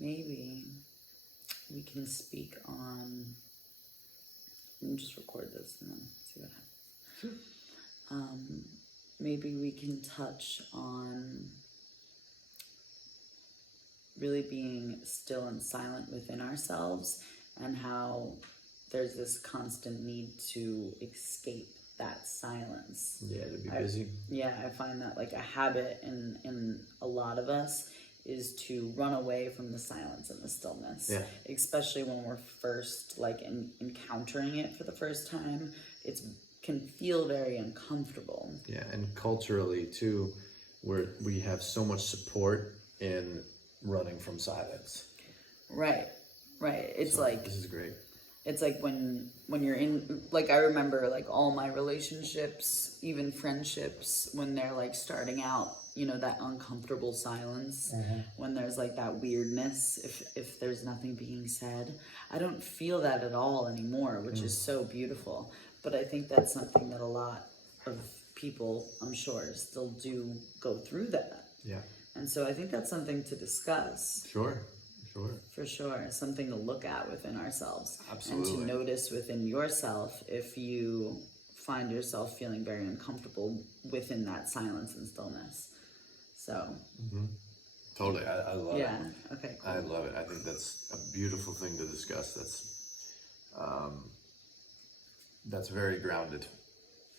Maybe we can speak on, let me just record this and then see what happens. Sure. Maybe we can touch on really being still and silent within ourselves, and how there's this constant need to escape that silence. Yeah, to be busy. I find that like a habit in a lot of us is to run away from the silence and the stillness. Yeah. Especially when we're first like encountering it for the first time. It can feel very uncomfortable. Yeah, and culturally too, we have so much support in running from silence. Right. It's so, like, this is great. It's like when you're in, like, I remember like all my relationships, even friendships, when they're like starting out, you know, that uncomfortable silence, when there's like that weirdness, if there's nothing being said. I don't feel that at all anymore, which is so beautiful. But I think that's something that a lot of people, I'm sure, still do go through that. Yeah. And so I think that's something to discuss. Sure. For sure. Something to look at within ourselves. Absolutely. And to notice within yourself if you find yourself feeling very uncomfortable within that silence and stillness. So. Totally. I love it. Yeah. Okay, cool. I love it. I think that's a beautiful thing to discuss. That's very grounded,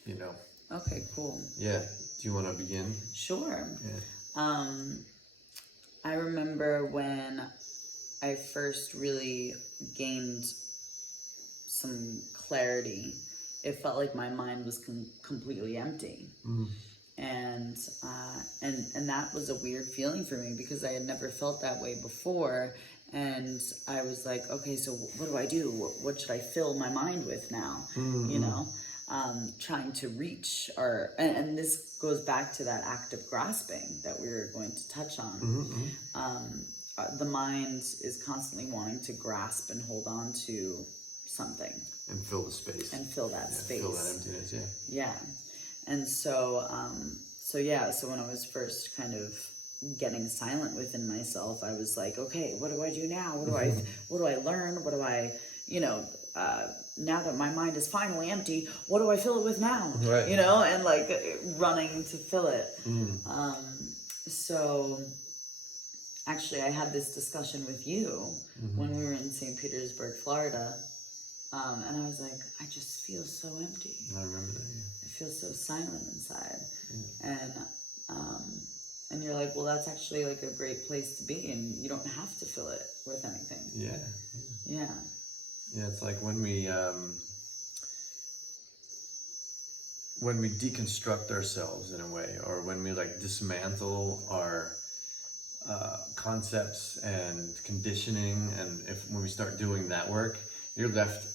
you know. Okay, cool. Yeah. Do you want to begin? Sure. Yeah. I remember when I first really gained some clarity, it felt like my mind was completely empty. And that was a weird feeling for me because I had never felt that way before. And I was like, okay, so what do I do? What should I fill my mind with now? You know, trying to reach and this goes back to that act of grasping that we were going to touch on. The mind is constantly wanting to grasp and hold on to something. And fill the space. And fill that space. Fill that emptiness, yeah. And so, so when I was first kind of getting silent within myself, I was like, okay, what do I do now? What do I learn? What do I, now that my mind is finally empty, what do I fill it with now? Right. You know, and like running to fill it. So actually I had this discussion with you when we were in St. Petersburg, Florida. And I was like, I just feel so empty. I remember that, yeah. I feel so silent inside. And you're like, well, that's actually like a great place to be, and you don't have to fill it with anything. Yeah, it's like when we deconstruct ourselves in a way, or when we like dismantle our concepts and conditioning, and when we start doing that work, you're left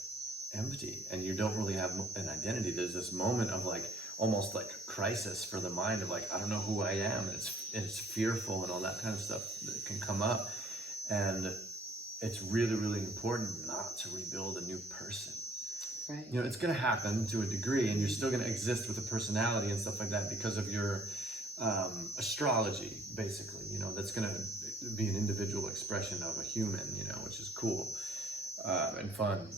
empty and you don't really have an identity. There's this moment of like almost like crisis for the mind of like, I don't know who I am. It's fearful and all that kind of stuff that can come up. And it's really, really important not to rebuild a new person. right. You know, it's going to happen to a degree, and you're still going to exist with a personality and stuff like that because of your astrology, basically. You know, that's going to be an individual expression of a human, you know, which is cool and fun.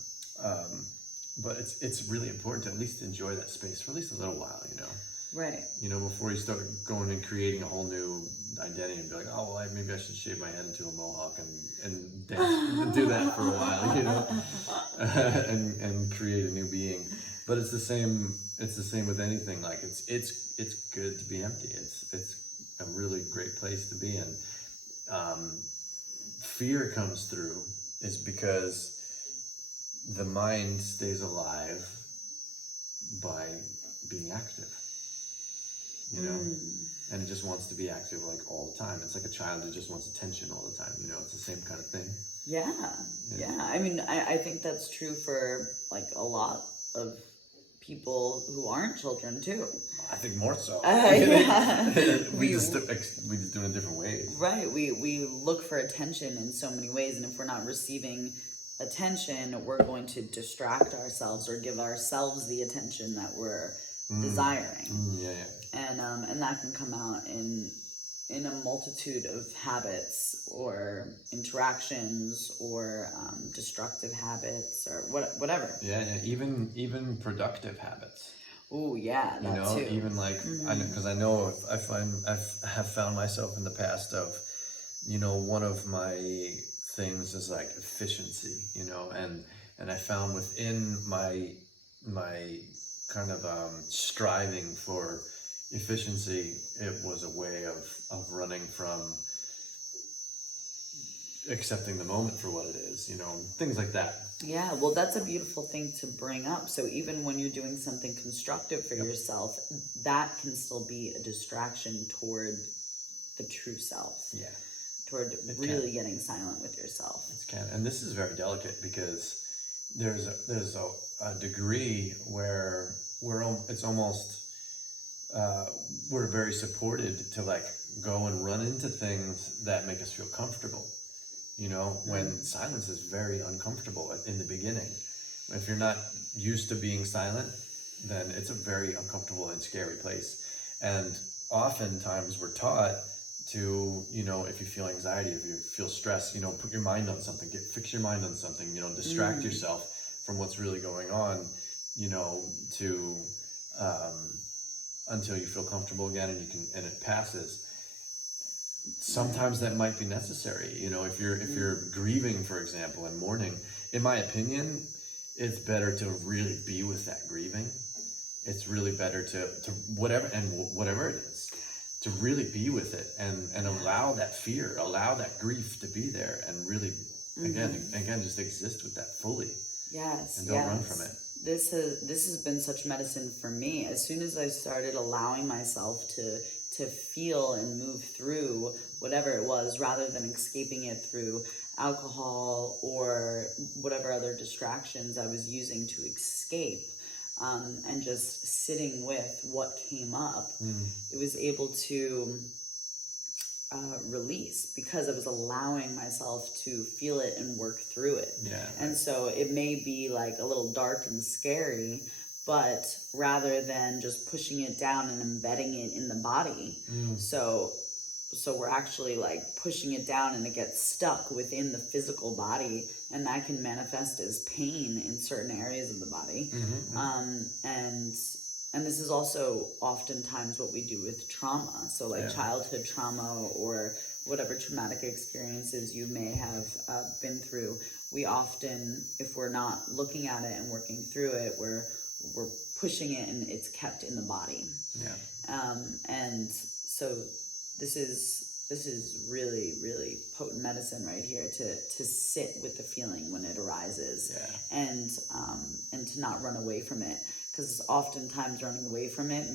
But it's really important to at least enjoy that space for at least a little while, you know. Right. You know, before you start going and creating a whole new identity and be like, oh, well, maybe I should shave my head into a mohawk and dance, do that for a while, you know, and create a new being. But it's the same with anything. Like it's good to be empty. It's a really great place to be in. Fear comes through is because the mind stays alive by being active, you know, and it just wants to be active like all the time. It's like a child who just wants attention all the time, you know. It's the same kind of thing. Yeah. I mean, I think that's true for like a lot of people who aren't children too. I think more so. Yeah. we just do it in different ways. Right. We look for attention in so many ways, and if we're not receiving attention, we're going to distract ourselves or give ourselves the attention that we're desiring. Yeah. And that can come out in in a multitude of habits or interactions or destructive habits or whatever. Yeah, even productive habits. Oh yeah, You that know, too. even like I know, because I know I have found myself in the past of, you know, one of my things is like efficiency, you know, and I found within my kind of striving for efficiency, it was a way of running from accepting the moment for what it is, you know, things like that. Yeah, well, that's a beautiful thing to bring up. So even when you're doing something constructive for yourself, that can still be a distraction toward the true self. Yeah. Toward really getting silent with yourself. And this is very delicate because there's a degree where it's almost we're very supported to like go and run into things that make us feel comfortable. You know, when silence is very uncomfortable in the beginning. If you're not used to being silent, then it's a very uncomfortable and scary place. And oftentimes we're taught to, you know, if you feel anxiety, if you feel stress, you know, put your mind on something, fix your mind on something, you know, distract yourself from what's really going on, you know, to until you feel comfortable again and it passes. Sometimes that might be necessary, you know, if you're grieving, for example, and mourning. In my opinion, it's better to really be with that grieving. It's really better to whatever it is, to really be with it and allow that fear, allow that grief to be there, and really again just exist with that fully. Yes, and don't run from it. This has been such medicine for me. As soon as I started allowing myself to feel and move through whatever it was, rather than escaping it through alcohol or whatever other distractions I was using to escape, and just sitting with what came up, it was able to release because I was allowing myself to feel it and work through it. Yeah. And so it may be like a little dark and scary, but rather than just pushing it down and embedding it in the body, so we're actually like pushing it down and it gets stuck within the physical body, and that can manifest as pain in certain areas of the body. And this is also oftentimes what we do with trauma. So like childhood trauma or whatever traumatic experiences you may have been through, we often, if we're not looking at it and working through it, we're pushing it and it's kept in the body. And so this is really, really potent medicine right here to sit with the feeling when it arises, and to not run away from it, because oftentimes running away from it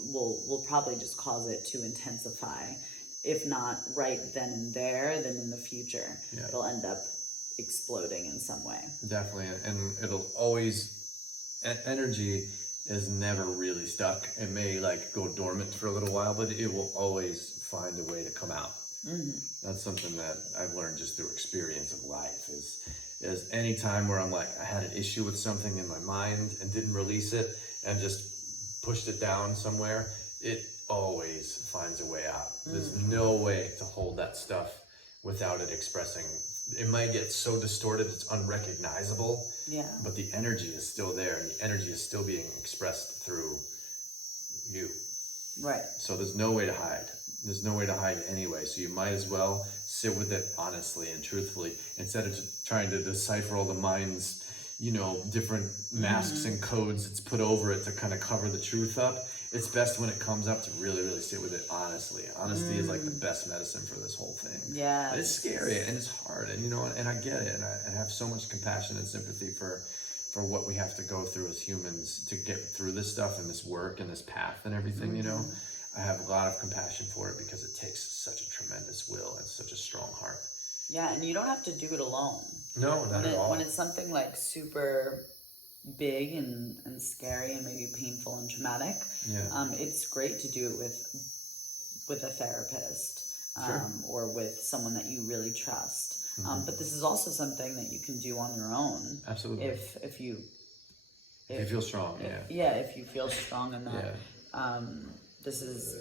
will probably just cause it to intensify, if not right then and there, then in the future it'll end up exploding in some way. Definitely, and it'll always, energy is never really stuck. It may like go dormant for a little while, but it will always find a way to come out. That's something that I've learned just through experience of life is any time where I'm like, I had an issue with something in my mind and didn't release it and just pushed it down somewhere, it always finds a way out. There's no way to hold that stuff without it expressing. It might get so distorted it's unrecognizable, but the energy is still there, and the energy is still being expressed through you. Right. So there's no way to hide. There's no way to hide anyway. So you might as well sit with it honestly and truthfully, instead of just trying to decipher all the mind's, you know, different masks and codes it's put over it to kind of cover the truth up. It's best when it comes up to really, really sit with it honestly. Honesty is like the best medicine for this whole thing. Yeah. It's scary and it's hard, and you know, and I get it, and I have so much compassion and sympathy for what we have to go through as humans to get through this stuff and this work and this path and everything, you know. I have a lot of compassion for it because it takes such a tremendous will and such a strong heart. Yeah, and you don't have to do it alone. No, not at all. When it's something like super big and scary and maybe painful and traumatic, it's great to do it with a therapist, or with someone that you really trust. But this is also something that you can do on your own. Absolutely. If you feel strong, if you feel strong enough. This is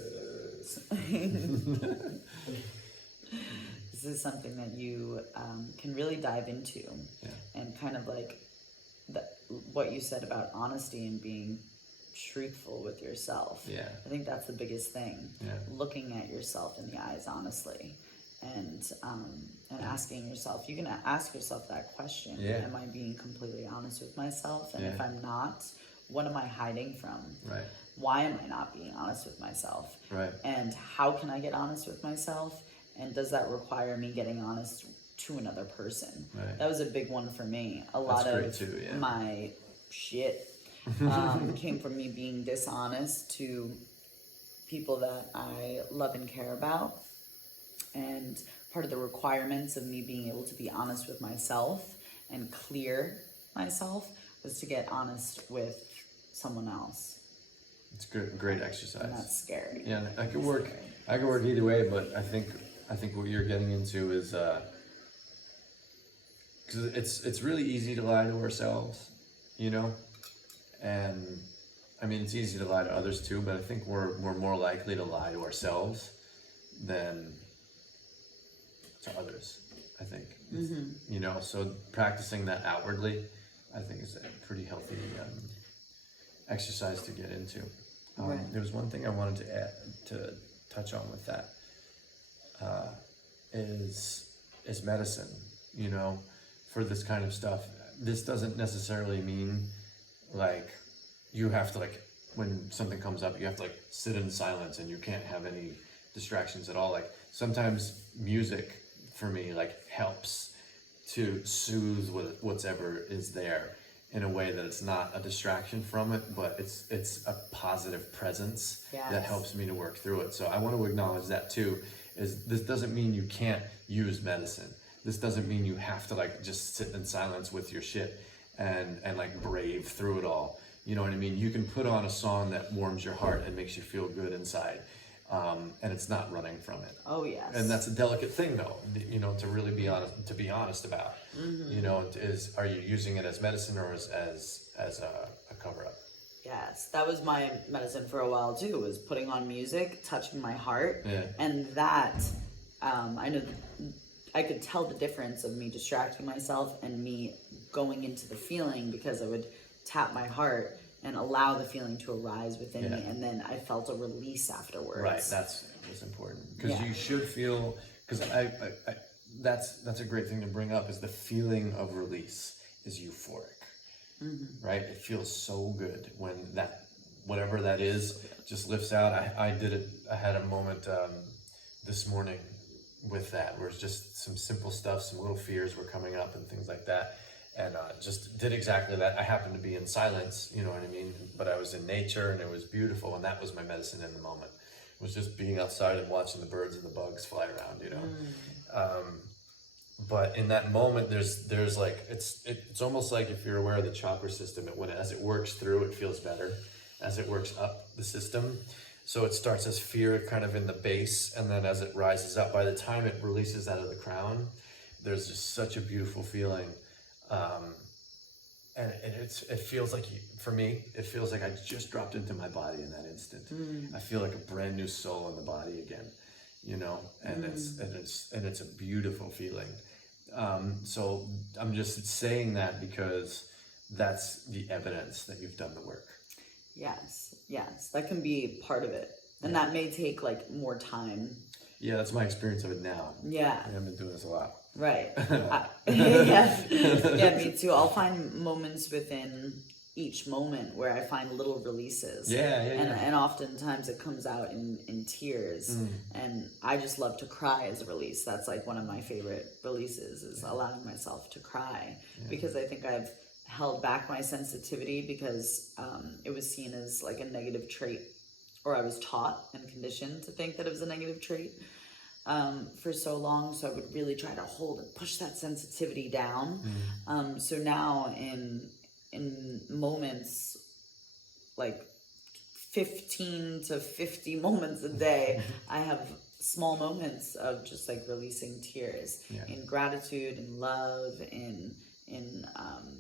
is. This is something that you can really dive into, and kind of like what you said about honesty and being truthful with yourself. Yeah. I think that's the biggest thing. Yeah. Looking at yourself in the eyes honestly, and asking yourself, you can ask yourself that question. Yeah. Am I being completely honest with myself? And Yeah. if I'm not, what am I hiding from? Right. Why am I not being honest with myself? Right. And how can I get honest with myself? And does that require me getting honest to another person? Right. That was a big one for me. A lot of my shit came from me being dishonest to people that I love and care about. And part of the requirements of me being able to be honest with myself and clear myself was to get honest with someone else. It's great exercise. And that's scary. Yeah, I could work either way, but I think what you're getting into is because it's really easy to lie to ourselves, you know, and I mean it's easy to lie to others too, but I think we're more likely to lie to ourselves than to others. I think, you know, so practicing that outwardly, I think is a pretty healthy exercise to get into. There was one thing I wanted to add, to touch on with that, is medicine, you know, for this kind of stuff. This doesn't necessarily mean like you have to, like, when something comes up, you have to like sit in silence and you can't have any distractions at all. Like sometimes music for me like helps to soothe whatever is there in a way that it's not a distraction from it, but it's a positive presence that helps me to work through it. So I want to acknowledge that too, is this doesn't mean you can't use medicine. This doesn't mean you have to like just sit in silence with your shit and like brave through it all. You know what I mean? You can put on a song that warms your heart and makes you feel good inside. And it's not running from it. Oh yes. And that's a delicate thing though, you know, to really be honest about. You know, are you using it as medicine or as a cover up? Yes, that was my medicine for a while too, was putting on music, touching my heart. Yeah. And that, I know I could tell the difference of me distracting myself and me going into the feeling, because I would tap my heart and allow the feeling to arise within me, and then I felt a release afterwards. Right, that's important, because you should feel, because that's a great thing to bring up, is the feeling of release is euphoric, right? It feels so good when that, whatever that is, just lifts out. I did it, I had a moment this morning with that, where it's just some simple stuff, some little fears were coming up and things like that. And just did exactly that. I happened to be in silence, you know what I mean? But I was in nature and it was beautiful, and that was my medicine in the moment. It was just being outside and watching the birds and the bugs fly around, you know? But in that moment, there's like, it's almost like, if you're aware of the chakra system, as it works through, it feels better. As it works up the system. So it starts as fear kind of in the base, and then as it rises up, by the time it releases out of the crown, there's just such a beautiful feeling. And it feels like, for me, it feels like I just dropped into my body in that instant. I feel like a brand new soul in the body again, you know, and it's a beautiful feeling. So I'm just saying that because that's the evidence that you've done the work. Yes, that can be part of it. And that may take like more time. Yeah, that's my experience of it now. Yeah. I haven't been doing this a lot. Right. Yeah, me too. I'll find moments within each moment where I find little releases. And oftentimes it comes out in tears. And I just love to cry as a release. That's like one of my favorite releases, is allowing myself to cry. Because I think I've held back my sensitivity because it was seen as like a negative trait, or I was taught and conditioned to think that it was a negative trait. For so long, so I would really try to hold and push that sensitivity down. So now in moments like 15 to 50 moments a day, I have small moments of just like releasing tears in gratitude and love, in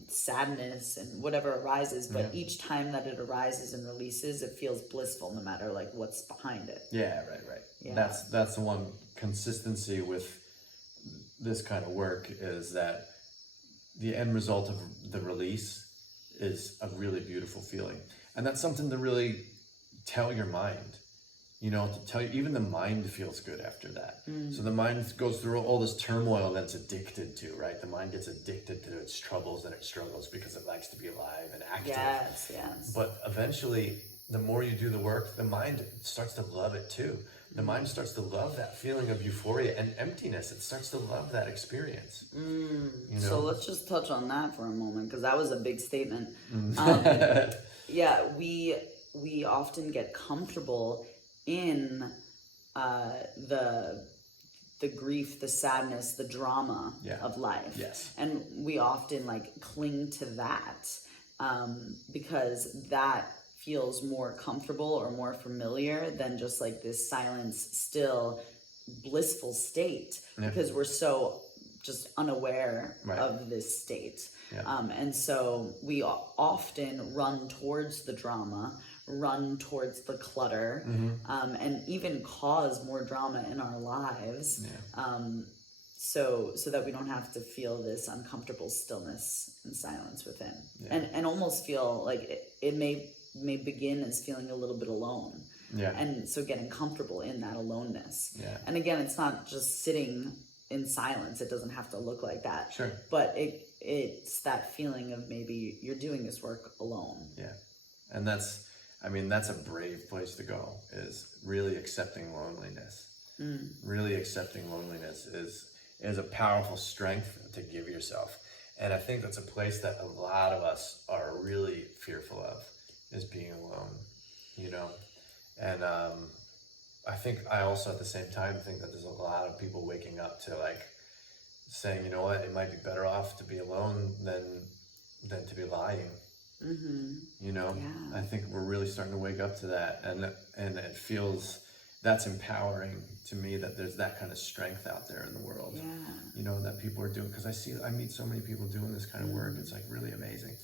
sadness and whatever arises, but Yeah. each time that it arises and releases, it feels blissful no matter like what's behind it. Yeah, right. Yeah. That's the one consistency with this kind of work, is that the end result of the release is a really beautiful feeling. And that's something to really tell your mind, you know, to tell you, even the mind feels good after that. So the mind goes through all this turmoil that it's addicted to, right? The mind gets addicted to its troubles and its struggles because it likes to be alive and active. Yes. But eventually, the more you do the work, the mind starts to love it too. The mind starts to love that feeling of euphoria and emptiness. It starts to love that experience. You know? So let's just touch on that for a moment, because that was a big statement. Yeah, we often get comfortable in the grief, the sadness, the drama of life. Yes. And we often like cling to that because that feels more comfortable or more familiar than just like this silence, still blissful state, because we're so just unaware of this state. And so we often run towards the drama, run towards the clutter, and even cause more drama in our lives, so that we don't have to feel this uncomfortable stillness and silence within, and almost feel like it may begin as feeling a little bit alone, and so getting comfortable in that aloneness. And again, it's not just sitting in silence. It doesn't have to look like that. Sure. But it's that feeling of maybe you're doing this work alone. And that's a brave place to go, is really accepting loneliness. Really accepting loneliness is a powerful strength to give yourself. And I think that's a place that a lot of us are really fearful of, is being alone, you know? And I think I also at the same time think that there's a lot of people waking up to like saying, you know what, it might be better off to be alone than to be lying. You know, I think we're really starting to wake up to that, and it feels, that's empowering to me, that there's that kind of strength out there in the world. You know, that people are doing, because I meet so many people doing this kind of work. It's like really amazing.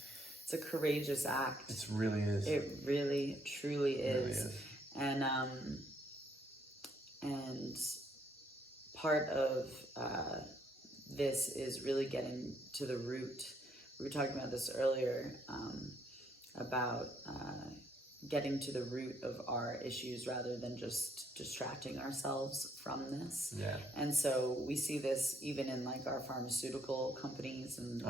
It's a courageous act. It really is. It really, truly is. And part of this is really getting to the root. We were talking about this earlier, about getting to the root of our issues rather than just distracting ourselves from this. And so we see this even in like our pharmaceutical companies and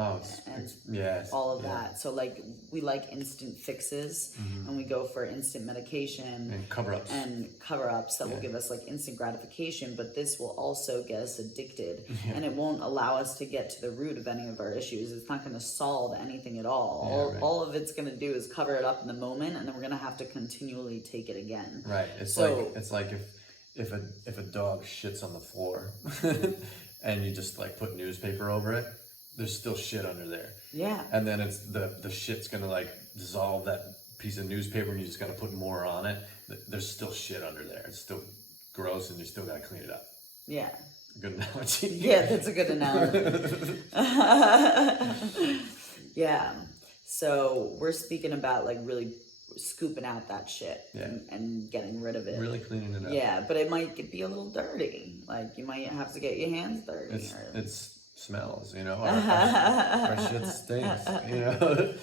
all of that. So like we like instant fixes, and we go for instant medication and cover-ups that will give us like instant gratification, but this will also get us addicted, and it won't allow us to get to the root of any of our issues. It's not going to solve anything at all. All of it's going to do is cover it up in the moment, and then we're going to have to continually take it again. It's like if a dog shits on the floor and you just like put newspaper over it, there's still shit under there. And then it's the shit's gonna like dissolve that piece of newspaper, and you just gotta put more on it. There's still shit under there. It's still gross, and you still gotta clean it up. Good analogy. That's a good analogy. So we're speaking about like really scooping out that shit and getting rid of it. Really cleaning it up. But it might be a little dirty. Like you might have to get your hands dirty. It smells, you know. Our shit stinks, you know.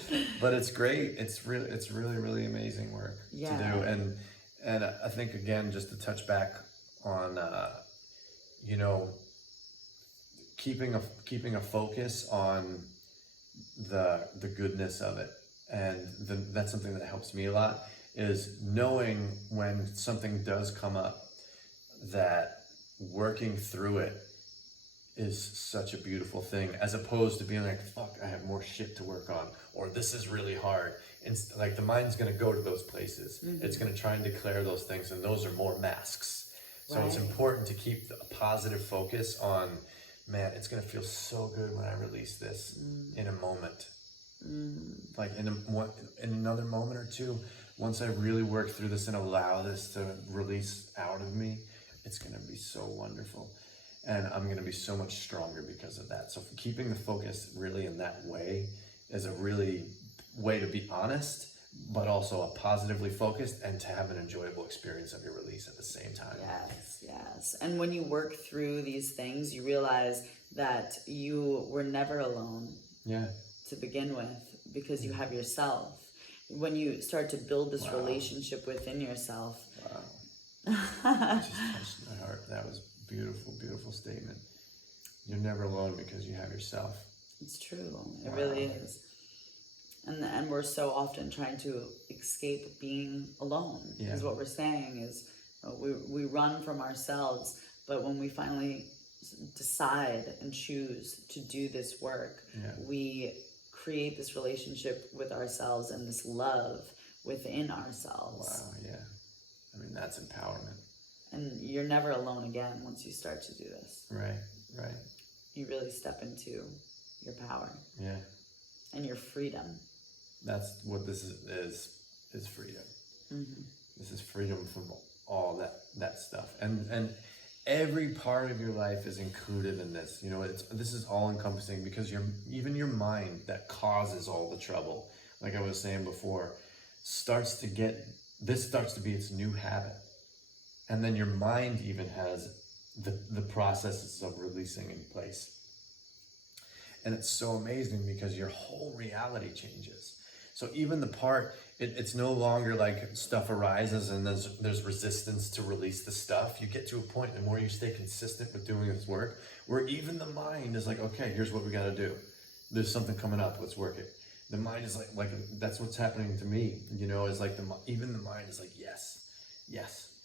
But it's great. It's really, really amazing work to do. And I think, again, just to touch back on, you know, keeping a focus on the goodness of it. And that's something that helps me a lot, is knowing when something does come up, that working through it is such a beautiful thing, as opposed to being like, fuck, I have more shit to work on, or this is really hard. It's like the mind's going to go to those places. It's going to try and declare those things, and those are more masks. So it's important to keep a positive focus on, man, it's going to feel so good when I release this in a moment. Like in another moment or two, once I really work through this and allow this to release out of me, it's going to be so wonderful. and I'm going to be so much stronger because of that. So keeping the focus really in that way is a really way to be honest, but also a positively focused and to have an enjoyable experience of your release at the same time. Yes, yes. And when you work through these things, you realize that you were never alone. Yeah. To begin with, because you have yourself. When you start to build this relationship within yourself. Wow. Just touched my heart. That was beautiful, beautiful statement. You're never alone because you have yourself. It's true. It really is. And we're so often trying to escape being alone. Is what we're saying is we run from ourselves, but when we finally decide and choose to do this work, we create this relationship with ourselves and this love within ourselves. Wow, yeah. I mean, that's empowerment. And you're never alone again once you start to do this. Right, right. You really step into your power. Yeah. And your freedom. That's what this is freedom. Mm-hmm. This is freedom from all that stuff. And every part of your life is included in this. You know, this is all encompassing because even your mind that causes all the trouble, like I was saying before, starts to be its new habit. And then your mind even has the processes of releasing in place. And it's so amazing because your whole reality changes. So even the part, it's no longer like stuff arises and there's resistance to release the stuff. You get to a point, the more you stay consistent with doing this work, where even the mind is like, okay, here's what we got to do. There's something coming up, let's work it. The mind is like that's what's happening to me, you know, is like even the mind is like, yes.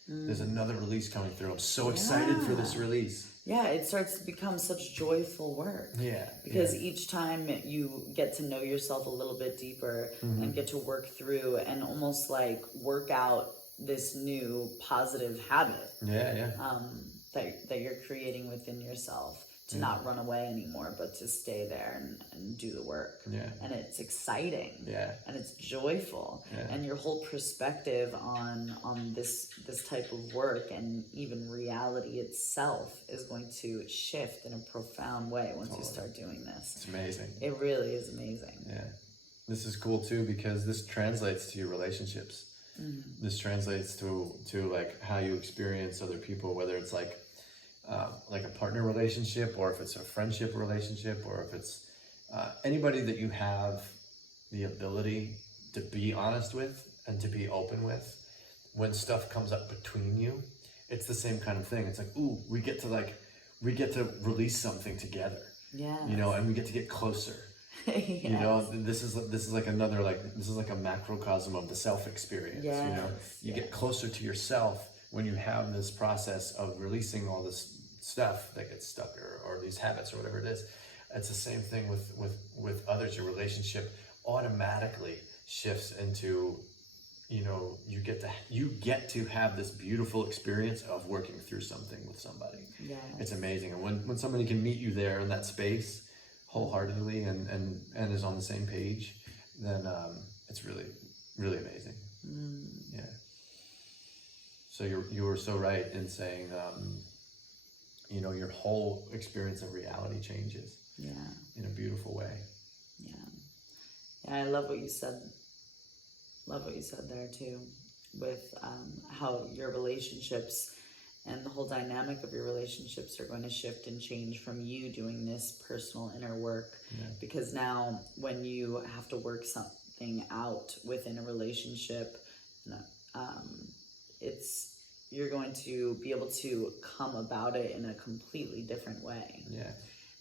There's another release coming through. I'm so excited for this release. Yeah, it starts to become such joyful work. Yeah. Because each time you get to know yourself a little bit deeper and get to work through and almost like work out this new positive habit. That you're creating within yourself. To not run away anymore, but to stay there and do the work. Yeah. And it's exciting. Yeah. And it's joyful. Yeah. And your whole perspective on this type of work and even reality itself is going to shift in a profound way once you start doing this. It's amazing. It really is amazing. Yeah. This is cool too because this translates to your relationships. Mm-hmm. This translates to like how you experience other people, whether it's like a partner relationship, or if it's a friendship relationship, or if it's anybody that you have the ability to be honest with and to be open with. When stuff comes up between you, it's the same kind of thing. It's like, ooh, we get to release something together. Yeah. You know, and we get to get closer. Yes. You know, this is like another this is like a macrocosm of the self experience. Yes. You know, you get closer to yourself when you have this process of releasing all this stuff that gets stuck or these habits or whatever it is. It's the same thing with others. Your relationship automatically shifts into, you know, you get to have this beautiful experience of working through something with somebody. Yeah. It's amazing. And when somebody can meet you there in that space wholeheartedly and is on the same page, then it's really, really amazing. Yeah. So you were so right in saying, you know, your whole experience of reality changes. Yeah. In a beautiful way. Yeah. Yeah, I love what you said. Love what you said there too, with how your relationships and the whole dynamic of your relationships are going to shift and change from you doing this personal inner work. Yeah. Because now when you have to work something out within a relationship, you're going to be able to come about it in a completely different way. Yeah.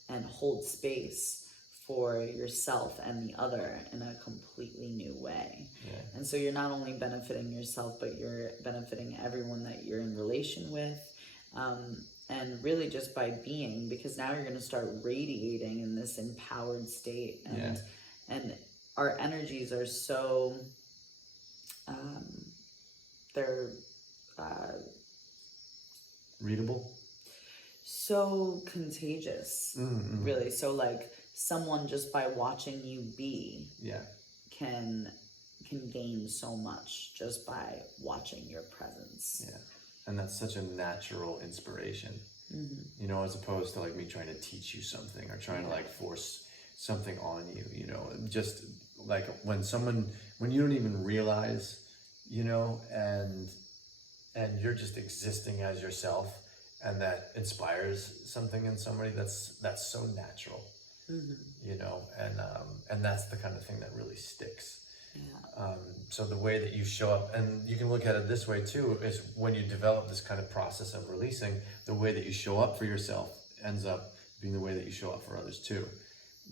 And hold space for yourself and the other in a completely new way. Yeah. And so you're not only benefiting yourself, but you're benefiting everyone that you're in relation with. And really just by being, because now you're going to start radiating in this empowered state. And our energies are so, they're readable, so contagious. Really. So like someone just by watching you be can gain so much just by watching your presence. And that's such a natural inspiration. you know, as opposed to like me trying to teach you something or trying to like force something on you, you know, just like when you don't even realize, you know, and you're just existing as yourself, and that inspires something in somebody that's so natural, you know, and that's the kind of thing that really sticks. So the way that you show up, and you can look at it this way too, is when you develop this kind of process of releasing, the way that you show up for yourself ends up being the way that you show up for others too.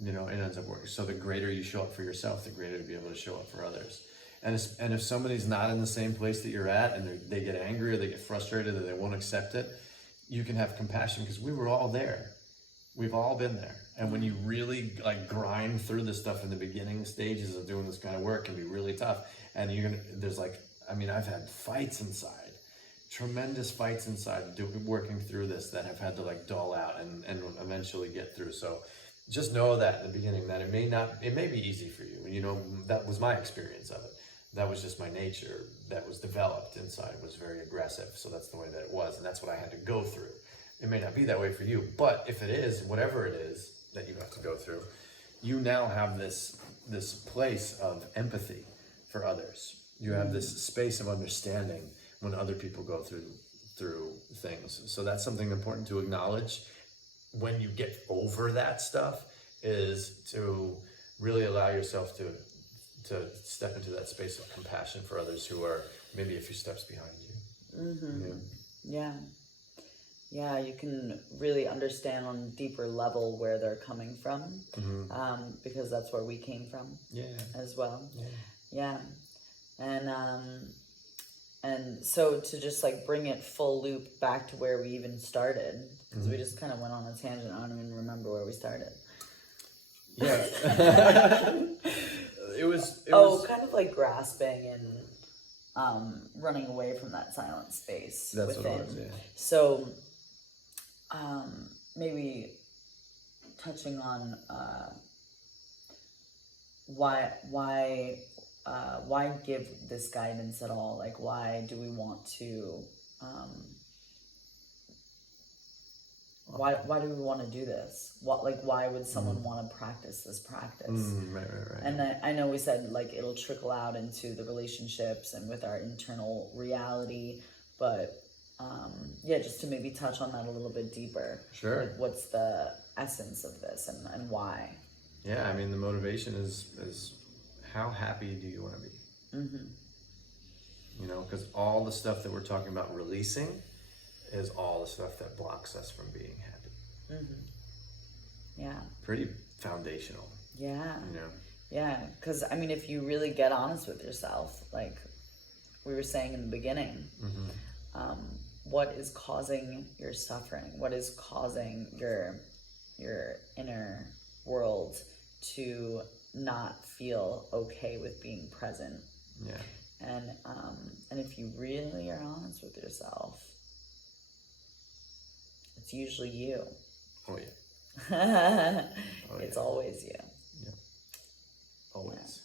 You know, it ends up working. So the greater you show up for yourself, the greater to be able to show up for others. And if somebody's not in the same place that you're at, and they get angry or they get frustrated or they won't accept it, you can have compassion, because we were all there. We've all been there. And when you really like grind through this stuff in the beginning stages of doing this kind of work, can be really tough. And there's like, I mean, I've had fights inside, tremendous fights inside, working through this, that have had to like dull out and eventually get through. So just know that in the beginning, that it may be easy for you. And you know, that was my experience of it. That was just my nature that was developed inside. It was very aggressive. So that's the way that it was. And that's what I had to go through. It may not be that way for you, but if it is, whatever it is that you have to go through, you now have this place of empathy for others. You have this space of understanding when other people go through things. So that's something important to acknowledge. When you get over that stuff, is to really allow yourself to step into that space of compassion for others who are maybe a few steps behind you. Yeah, you can really understand on a deeper level where they're coming from, because that's where we came from as well. And so to just like bring it full loop back to where we even started, because we just kind of went on a tangent. I don't even remember where we started. It was kind of like grasping and running away from that silent space. That's within. what it was, yeah. So maybe touching on why give this guidance at all? Like, why do we want to why do we want to do this? Why would someone want to practice this practice? Right. And I know we said like it'll trickle out into the relationships and with our internal reality, but just to maybe touch on that a little bit deeper. Sure. Like, what's the essence of this and why? Yeah, I mean, the motivation is how happy do you want to be? You know, because all the stuff that we're talking about releasing is all the stuff that blocks us from being happy. Yeah. Pretty foundational. Yeah. You know? Yeah, because I mean, if you really get honest with yourself, like we were saying in the beginning, what is causing your suffering? What is causing your inner world to not feel okay with being present? Yeah. And if you really are honest with yourself, it's usually you. Oh yeah. It's always you. Yeah. Always.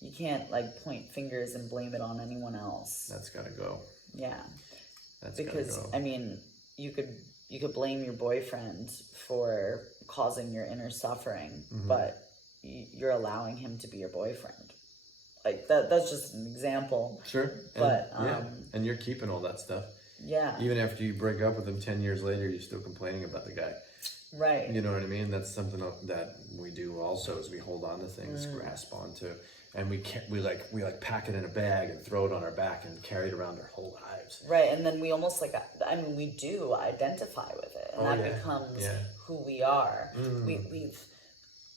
Yeah. You can't like point fingers and blame it on anyone else. That's gotta go. Yeah. That's because gotta go. I mean, you could blame your boyfriend for causing your inner suffering, but you're allowing him to be your boyfriend. Like that's just an example. Sure. But and you're keeping all that stuff. Yeah. Even after you break up with him 10 years later, you're still complaining about the guy. Right. You know what I mean? That's something that we do also, is we hold on to things, grasp onto, and we pack it in a bag and throw it on our back and carry it around our whole lives. Right. And then we almost we do identify with it, and that becomes who we are.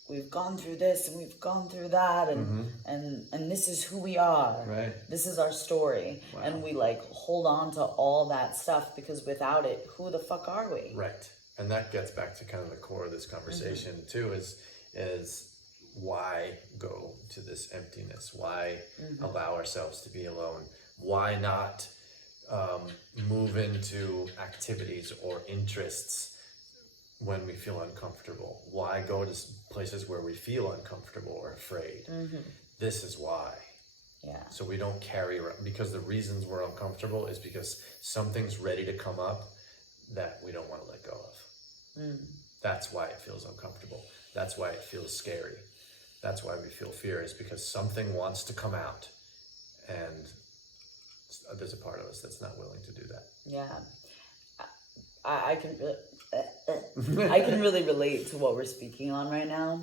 We've gone through this and we've gone through that, and this is who we are. Right. This is our story. Wow. And we like hold on to all that stuff, because without it, who the fuck are we? Right. And that gets back to kind of the core of this conversation too, is why go to this emptiness? Why allow ourselves to be alone? Why not move into activities or interests when we feel uncomfortable? Why go to places where we feel uncomfortable or afraid? This is why. Yeah. So we don't carry around, because the reasons we're uncomfortable is because something's ready to come up that we don't want to let go of. That's why it feels uncomfortable. That's why it feels scary. That's why we feel fear, is because something wants to come out, and there's a part of us that's not willing to do that. Yeah. I can I can really relate to what we're speaking on right now.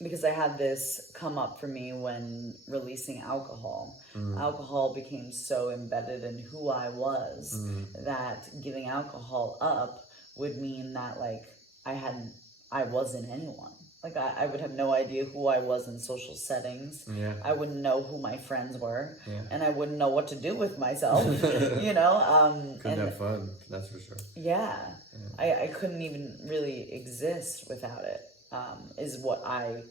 Because I had this come up for me when releasing alcohol. Alcohol became so embedded in who I was that giving alcohol up would mean that like I wasn't anyone. Like I would have no idea who I was in social settings. Yeah. I wouldn't know who my friends were, Yeah. and I wouldn't know what to do with myself. You know, couldn't have fun. That's for sure. Yeah. I couldn't even really exist without it. Is what I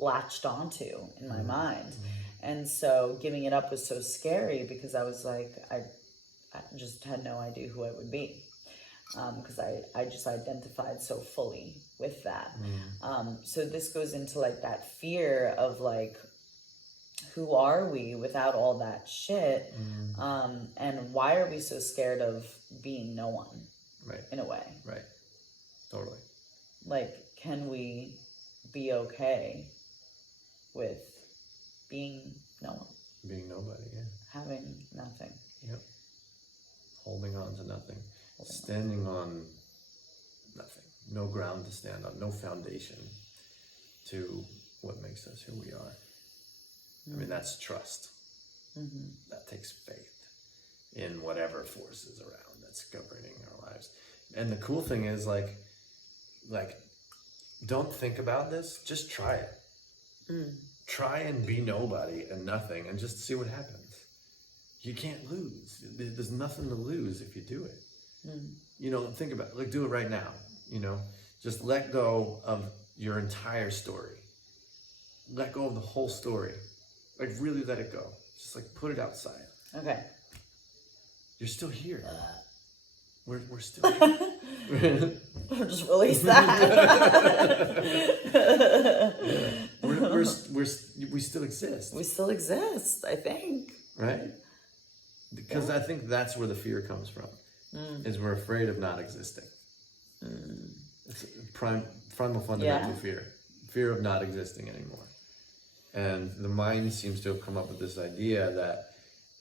latched onto in my mind, and so giving it up was so scary because I was like, I just had no idea who I would be. Because I just identified so fully with that. So this goes into like that fear of like, who are we without all that shit? And why are we so scared of being no one? Right. In a way. Right. Totally. Like, can we be okay with being no one? Being nobody, yeah. Having nothing. Yep. Holding on to nothing. Standing on nothing. No ground to stand on. No foundation to what makes us who we are. I mean, that's trust. That takes faith in whatever force is around that's governing our lives. And the cool thing is, like, don't think about this. Just try it. Try and be nobody and nothing, and just see what happens. You can't lose. There's nothing to lose if you do it. You know, think about it. Like, do it right now. You know, just let go of your entire story. Let go of the whole story. Like, really let it go. Just like put it outside. Okay. You're still here. We're still here. Just release that. We still exist. We still exist, I think. Right? Because I think that's where the fear comes from. Is we're afraid of not existing. It's primal fundamental fear. Fear of not existing anymore. And the mind seems to have come up with this idea that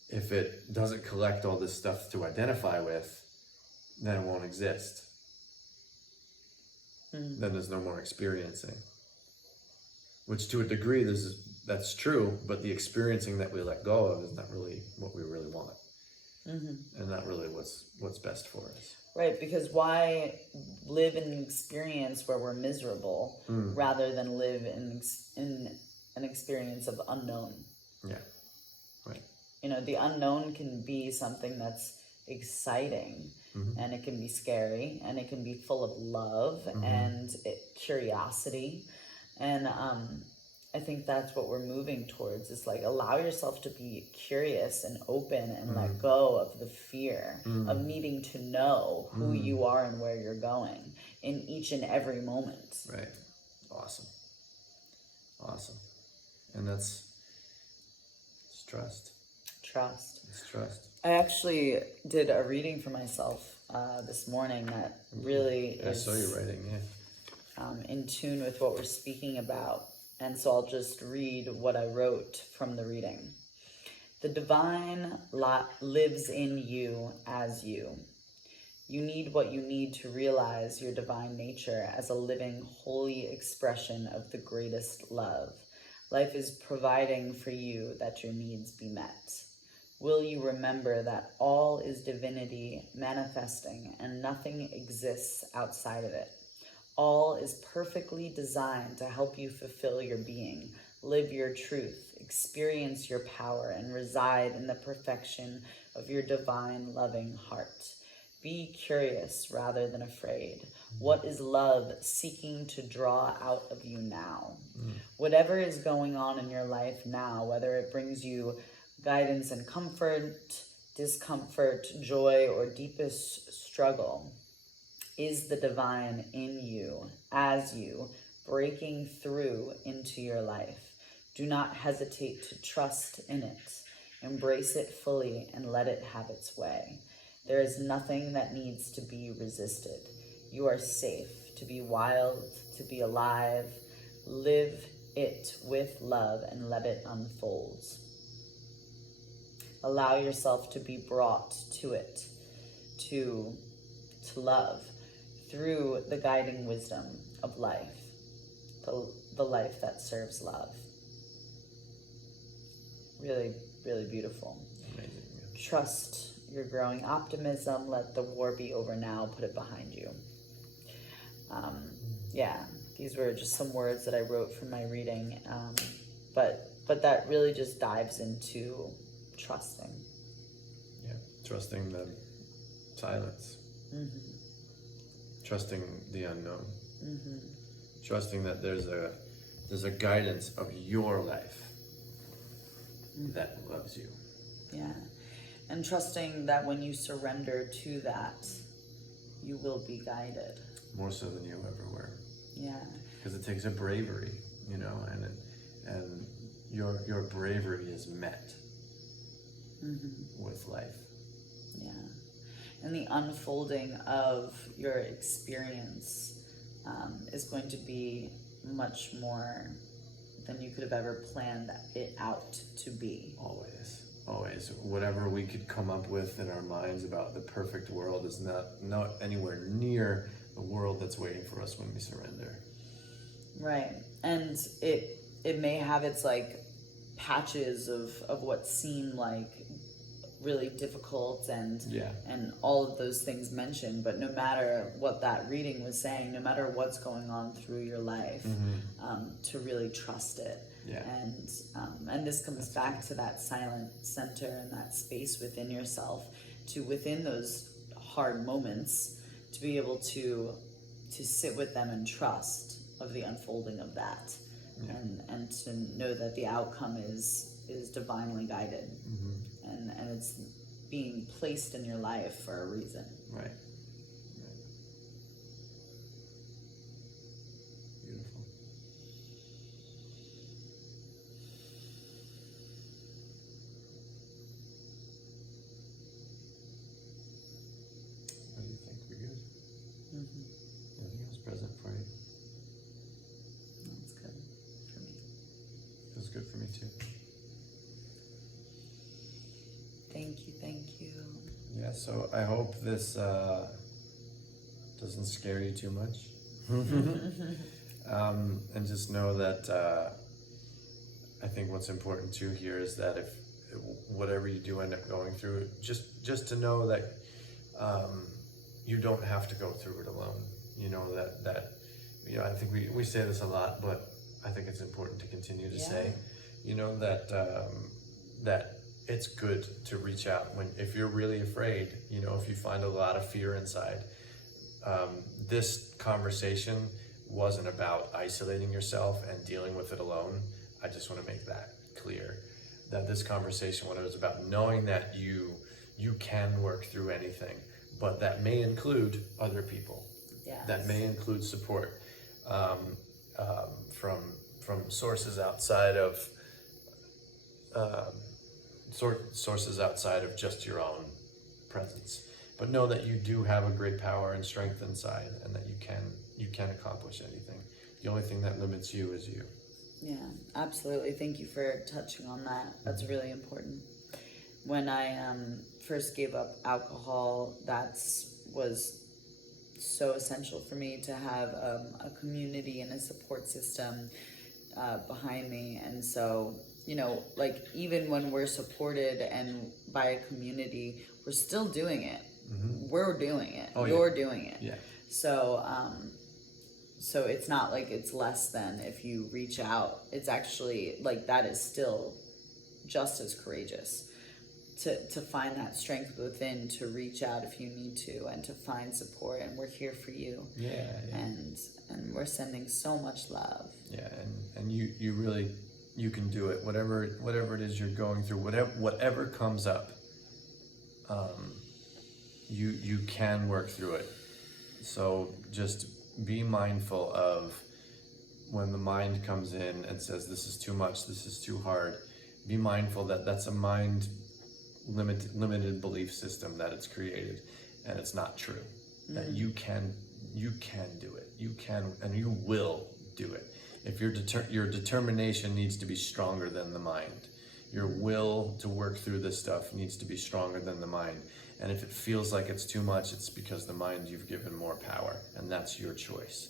if it doesn't collect all this stuff to identify with, then it won't exist. Then there's no more experiencing. Which to a degree, that's true, but the experiencing that we let go of is not really what we really want. And not really what's best for us. Right, because why live in an experience where we're miserable rather than live in an experience of unknown? Yeah, right. You know, the unknown can be something that's exciting, and it can be scary, and it can be full of love and curiosity, and I think that's what we're moving towards. Is like, allow yourself to be curious and open and let go of the fear of needing to know who you are and where you're going in each and every moment. Right. Awesome. And that's trust. It's trust. I actually did a reading for myself this morning that really is... I saw you writing, in tune with what we're speaking about. And so I'll just read what I wrote from the reading. The divine lives in you as you. You need what you need to realize your divine nature as a living, holy expression of the greatest love. Life is providing for you that your needs be met. Will you remember that all is divinity manifesting and nothing exists outside of it? All is perfectly designed to help you fulfill your being, live your truth, experience your power, and reside in the perfection of your divine, loving heart. Be curious rather than afraid. What is love seeking to draw out of you now? Whatever is going on in your life now, whether it brings you guidance and comfort, discomfort, joy, or deepest struggle, is the divine in you, as you, breaking through into your life. Do not hesitate to trust in it. Embrace it fully and let it have its way. There is nothing that needs to be resisted. You are safe to be wild, to be alive. Live it with love and let it unfold. Allow yourself to be brought to it, to love through the guiding wisdom of life, the life that serves love. Really, really beautiful. Amazing. Yeah. Trust your growing optimism. Let the war be over now. Put it behind you. Yeah, these were just some words that I wrote from my reading. But that really just dives into trusting. Yeah, trusting the silence. Trusting the unknown. Trusting that there's a guidance of your life that loves you. Yeah. And trusting that when you surrender to that, you will be guided. More so than you ever were. Yeah. Because it takes a bravery, and your bravery is met with life. Yeah. And the unfolding of your experience is going to be much more than you could have ever planned it out to be. Always. Whatever we could come up with in our minds about the perfect world is not anywhere near the world that's waiting for us when we surrender. Right. And it may have its like patches of what seem like really difficult and all of those things mentioned, but no matter what that reading was saying, no matter what's going on through your life, to really trust it. Yeah. And this comes back to that silent center and that space within yourself, to within those hard moments, to be able to sit with them and trust of the unfolding of that, and to know that the outcome is divinely guided, and it's being placed in your life for a reason. Right. Beautiful. What do you think? We good? Anything else present for you? That's good for me. Feels good for me too. Thank you. Yeah, so I hope this doesn't scare you too much. And just know that I think what's important too here is that if whatever you do end up going through, just to know that you don't have to go through it alone. You know, that I think we say this a lot, but I think it's important to continue to say, that it's good to reach out if you're really afraid, if you find a lot of fear inside. This conversation wasn't about isolating yourself and dealing with it alone. I just want to make that clear, that this conversation, what it was about, knowing that you can work through anything, but that may include other people. Yes. That may include support from sources outside of sources outside of just your own presence. But know that you do have a great power and strength inside, and that you can accomplish anything. The only thing that limits you is you. Yeah, absolutely. Thank you for touching on that. That's really important. When I first gave up alcohol, that was so essential for me to have a community and a support system behind me. And so, like, even when we're supported and by a community, we're still doing it. We're doing it. You're doing it. Yeah. So, so it's not like it's less than if you reach out. It's actually like that is still just as courageous to find that strength within, to reach out if you need to, and to find support. And we're here for you. Yeah. And we're sending so much love. Yeah, and you really, you can do it. Whatever it is you're going through, whatever comes up, you can work through it. So just be mindful of when the mind comes in and says, this is too much, this is too hard. Be mindful that that's a mind limited belief system that it's created, and it's not true. That you can do it. You can, and you will do it. If your determination needs to be stronger than the mind. Your will to work through this stuff needs to be stronger than the mind. And if it feels like it's too much, it's because the mind, you've given more power, and that's your choice.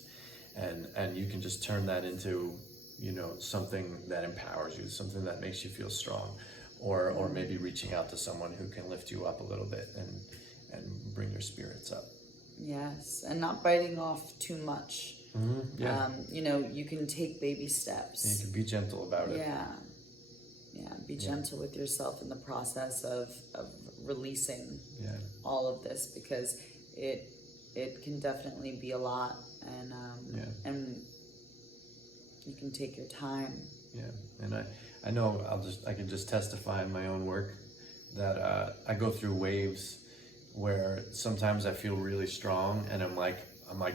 And you can just turn that into, something that empowers you, something that makes you feel strong, or maybe reaching out to someone who can lift you up a little bit and bring your spirits up. Yes, and not biting off too much. Yeah. You can take baby steps. And you can be gentle about it. Yeah. Be gentle with yourself in the process of releasing all of this, because it can definitely be a lot, and you can take your time. Yeah, and I know I can just testify in my own work that I go through waves where sometimes I feel really strong, and I'm like,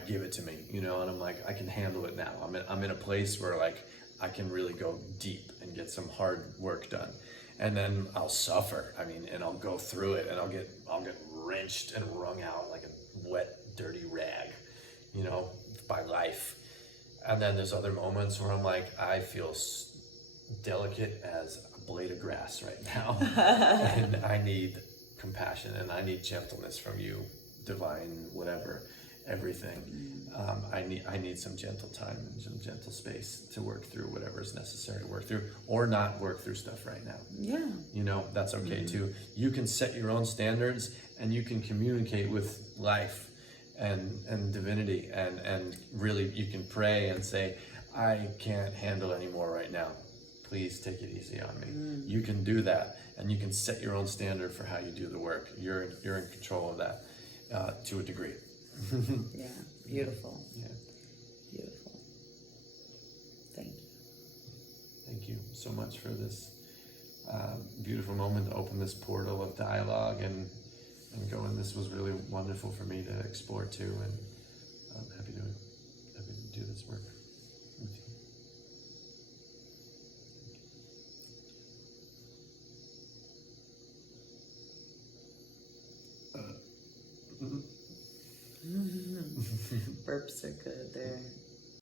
give it to me, and I'm like, I can handle it now. I'm in a place where like I can really go deep and get some hard work done, and then I'll suffer. And I'll go through it, and I'll get wrenched and wrung out like a wet, dirty rag, by life. And then there's other moments where I'm like, I feel delicate as a blade of grass right now, and I need compassion, and I need gentleness from you, divine, whatever, everything. I need some gentle time and some gentle space to work through whatever is necessary to work through, or not work through stuff right now. Yeah. That's okay too. You can set your own standards, and you can communicate with life and divinity, and really you can pray and say, I can't handle anymore right now. Please take it easy on me. You can do that, and you can set your own standard for how you do the work. You're in control of that to a degree. Yeah, beautiful. Yeah. Beautiful. Thank you. Thank you so much for this beautiful moment to open this portal of dialogue and go. And this was really wonderful for me to explore too, and I'm happy to do this work with you. Burps are good.